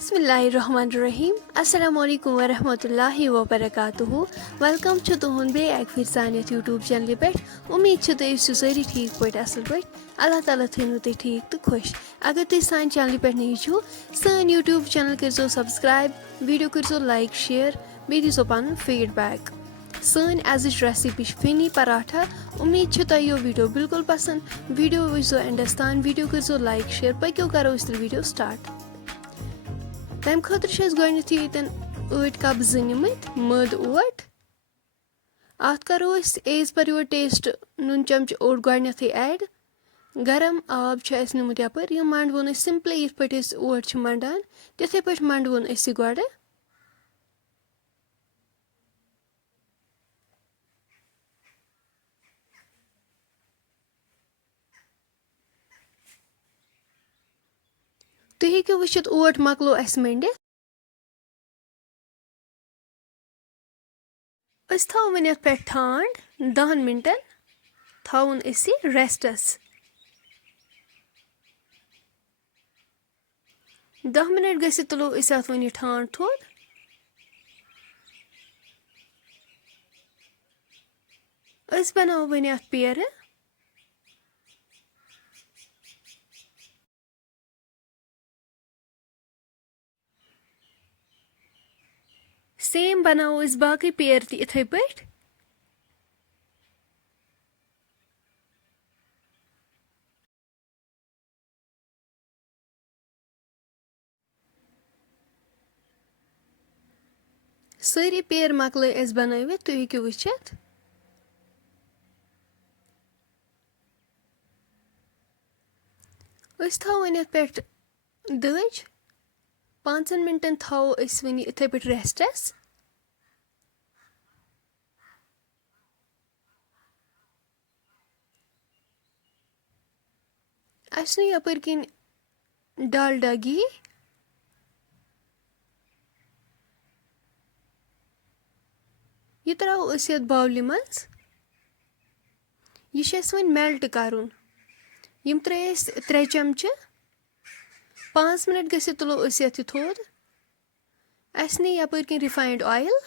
Bismillahirrahmanirrahim. Assalamualaikum warahmatullahi wabarakatuh. Welcome to तुहुंद बे एक फिर सानियत YouTube channel पे उम्मीद छ तुम सारी ठीक पे असल पे अल्लाह ताला थीनु तुम ठीक तो खुश अगर तुम सान चैनल पे नहीं छो सान YouTube चैनल करो सब्सक्राइब वीडियो करो लाइक शेयर बे दीसो पन फीडबैक सान एज रेसिपी फेनी पराठा उम्मीद छ तुम यो वीडियो बिल्कुल पसंद वीडियो वुचो एंडस तान वीडियो करो लाइक शेयर पक्यो करो वीडियो स्टार्ट तम खतर गोथी ये 8 कप निमित मद ओट अत करो एज पर योर टेस्ट नुन चमच ओट गोथी ऐड गरम आब निमुत यपर यह मंडवन सिंपली ये पे ओट मंडान तिथे पे मंडवन गोड़ तुम हेको वुचित ओट मकलो मंडित थो वन ये पे ठंड 10 मिनटन थवन रेस्टस 10 मिनट गि तुलो अत वन ठंड थोद बनाओ वन अत पेर सेम बनाओ बाकी पेर इथे पे सारी पेर मकल बनवित तुम हेको वुचित थो वन ये पे दज 5 मिनटन थो वन इथे पे रेस्टस यपर किन डालडा घी यह त्रो ये बाउल मज यह वन मेल्ट करुन यम त्रे 3 चमच 5 मिनट गि तुलो ये थोद नी यपर किन रिफाइंड ऑयल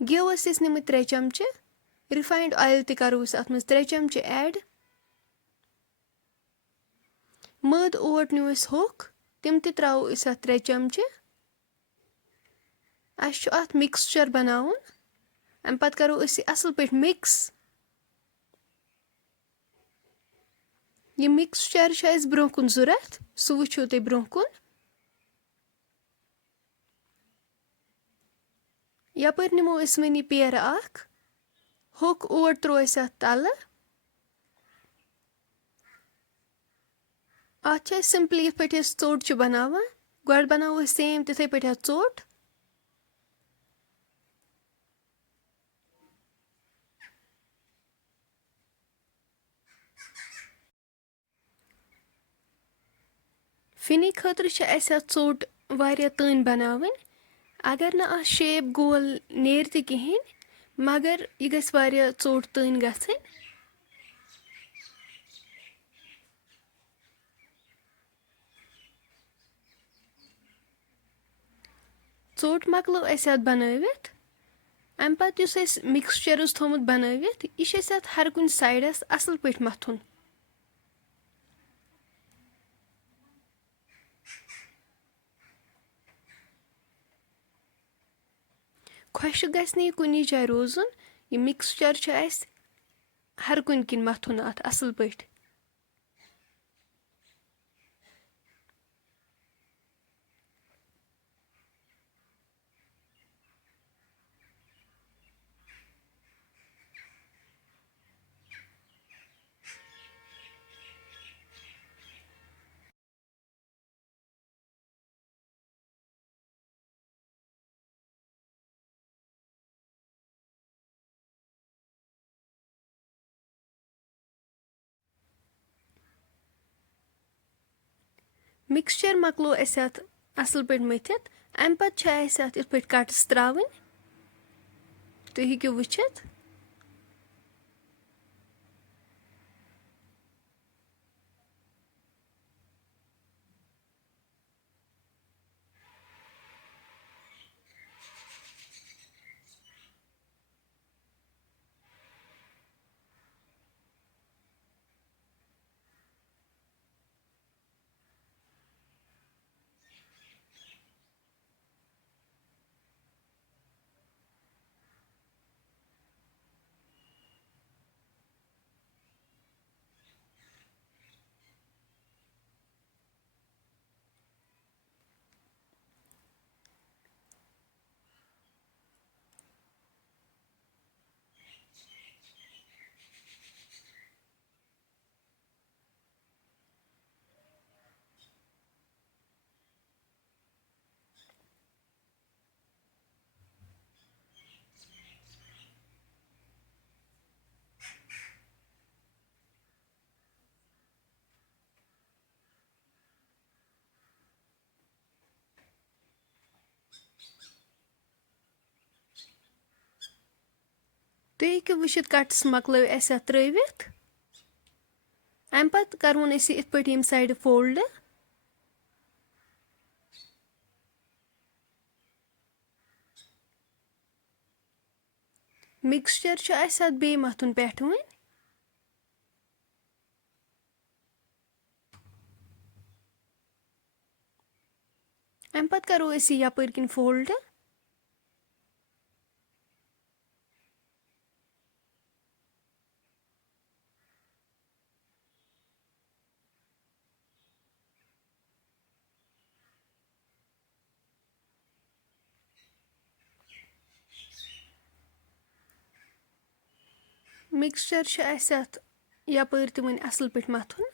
गेव निमुत 3 चमच रिफाइंड ऑयल तरो अत मज 3 चमच ऐड मद ओट न्यू होक तम त्रो अत 3 चमच अत मिक्सचर बनावन अम पत करो असल पे मिक्स यह मिक्सचर ब्रोह कुन जरूरत सह वुचो तुम ब्रोह कुन यपर निमो वन पेर होक ओट त्रो अत तल अत सिंपली ये पे चोट बनावान गोड़ बनाओ सेम तिथे पे चोट फिनी खतर चोट वारिया तन बनावन अगर ना शेप गोल नेर कहें मगर यह गस वारिया चोट तन गथन चोट मकलो अत बनवित अम पत मिक्सचर थोमुत बनवित यह हर कुन साइडस असल पे मथुन खुश गि कुन जाए रोजन यह मिक्सचर हर कुन किन मथुन अत असल पे मिक्सचर मकलो अत असल पे मथित अम पत अत पे कट्स त्रावन तुम हेको वुचित تُہۍ ہیٚکِو وٕچھِتھ کَٹٕس مۄکلٲو اَسہِ اَتھ ترٛٲوِتھ. اَمہِ پَتہٕ کَرہون أسۍ یہِ یِتھ پٲٹھۍ ییٚمہِ سایڈٕ فولڈ. مِکسچَر چھُ اَسہِ اَتھ بیٚیہِ مَتھُن پٮ۪ٹھٕ وۄنۍ. اَمہِ پَتہٕ کَرو أسۍ یہِ یَپٲرۍ کِنۍ فولڈ. مِکسچَر چھُ اَسہِ اَتھ یَپٲرۍ تہِ وۄنۍ اَصٕل پٲٹھۍ مَتھُن.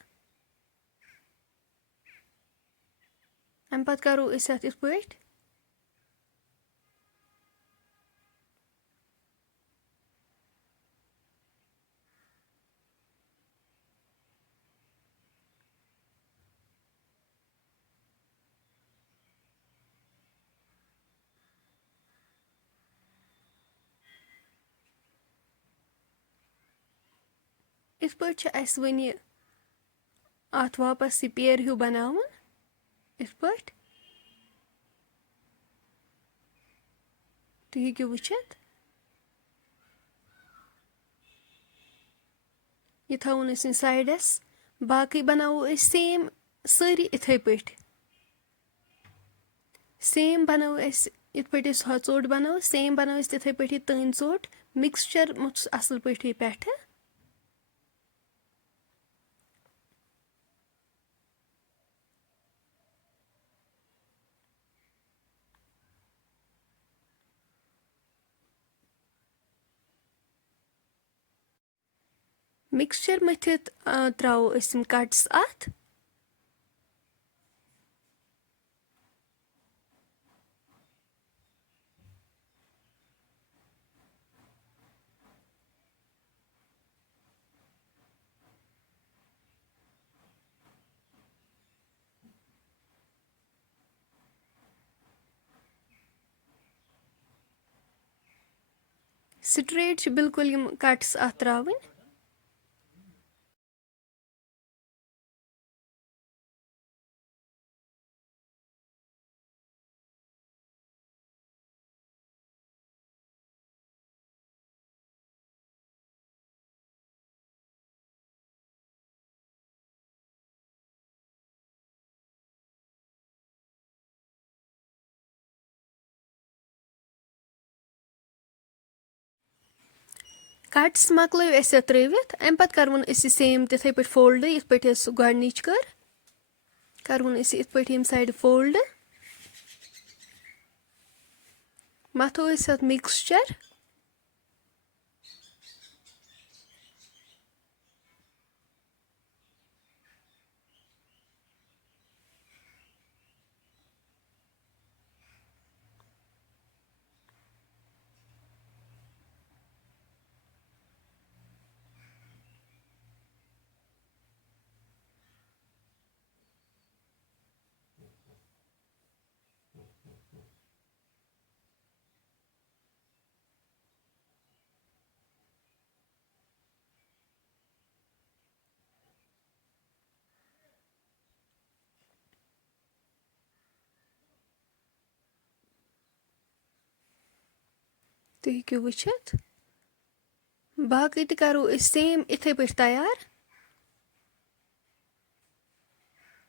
اَمہِ پَتہٕ کَرو أسۍ اَتھ یِتھ پٲٹھۍ. یِتھ پٲٹھۍ چھُ اَسہِ وۄنۍ یہِ اَتھ واپَس یہِ پیرٕ ہیوٗ بَناوُن. یِتھ پٲٹھۍ تُہۍ ہیٚکِو وٕچھِتھ. یہِ تھاوون أسۍ وۄنۍ سایڈَس. باقٕے بَناوو أسۍ سیم سٲری یِتھَے پٲٹھۍ. سیم بَنٲو أسۍ یِتھ پٲٹھۍ أسۍ ہۄ ژوٚٹ بَنٲو سیم بَنٲو أسۍ تِتھَے پٲٹھی تٔنۍ ژوٚٹ. مِکسچَر موٚتھُس اَصٕل پٲٹھی پٮ۪ٹھٕ. مِکسچَر مٔتھِتھ ترٛاوو أسۍ یِم کَٹٕس اَتھ. سٹریٹ چھِ بِلکُل یِم کَٹٕس اَتھ ترٛاوٕنۍ. کَٹٕس مۄکلٲو اَسہِ اَتھ ترٛٲوِتھ. اَمہِ پَتہٕ کَرہون أسۍ یہِ سیم تِتھَے پٲٹھۍ فولڈ یِتھ پٲٹھۍ اَسہِ سُہ گۄڈنِچ کٔر. کَرہون أسۍ یہِ یِتھ پٲٹھۍ ییٚمہِ سایڈٕ فولڈ. مَتھو أسۍ اَتھ مِکسچَر. تُہۍ ہیٚکِو وٕچھِتھ. باقٕے تہِ کَرو أسۍ سیم یِتھَے پٲٹھۍ تیار.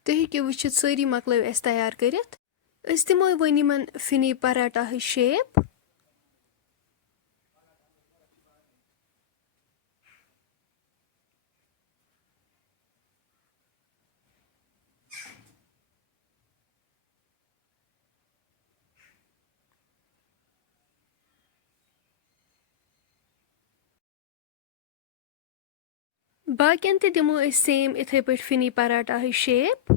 تُہۍ ہیٚکِو وٕچھِتھ سٲری مۄکلٲو اَسہِ تیار کٔرِتھ. أسۍ دِمو وۄنۍ یِمَن فِنی پَراٹاہٕچ شیپ. باقٕیَن تہِ دِمو أسۍ سیم یِتھَے پٲٹھۍ فِنی پَراٹاہٕچ شیپ.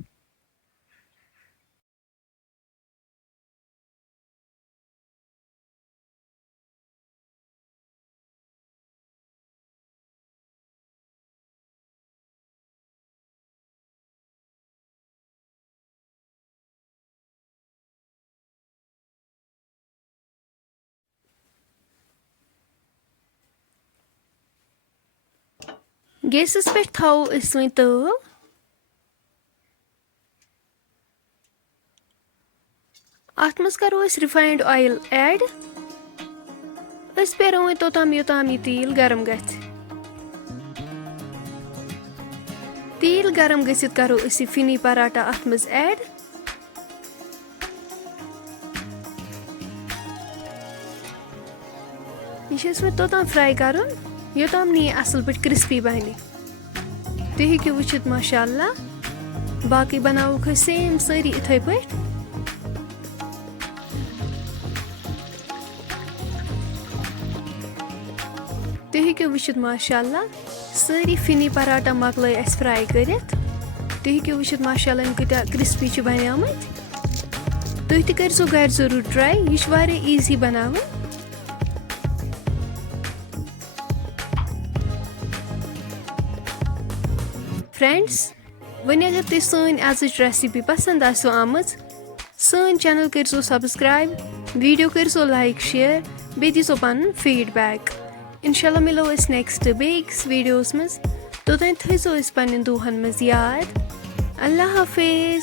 गैसस पे थाओ इस वही तव अत मज करो इस रिफाइंड ऑयल ऐड इस पेरो वही तोताम योताम ये तेल गरम गछ तेल गरम गसित करो इस फिनी पराठा अत मज ऐड यह तोताम फ्राई कर योताम नी असल पे क्रिस्पी बने तुम हेकु वुचित माशाअल्लाह बाकी बनावुक सेम सारी इथे पे तुम हेकु वुचित माशाअल्लाह सारी फिनी पराठा मकल अस फ्राई करित तुम हेकु वुचित माशाअल्लाह कूत्या क्रिस्पी बनियामत तुम ति करो घर जरूर ट्राई यह वारिया इजी बनावन फ्रेंड्स वन अगर तुम सन आज रेसिपी पसंद आसो आमज सन चैनल करो सब्सक्राइब वीडियो करो लाइक शेयर बे दीजो पन फीडबैक इंशाल्लाह मिलो अस नेक्स्ट बेक्स वीडियोस मज तोतान थो पन्न दुहन मज याद अल्लाह हाफिज।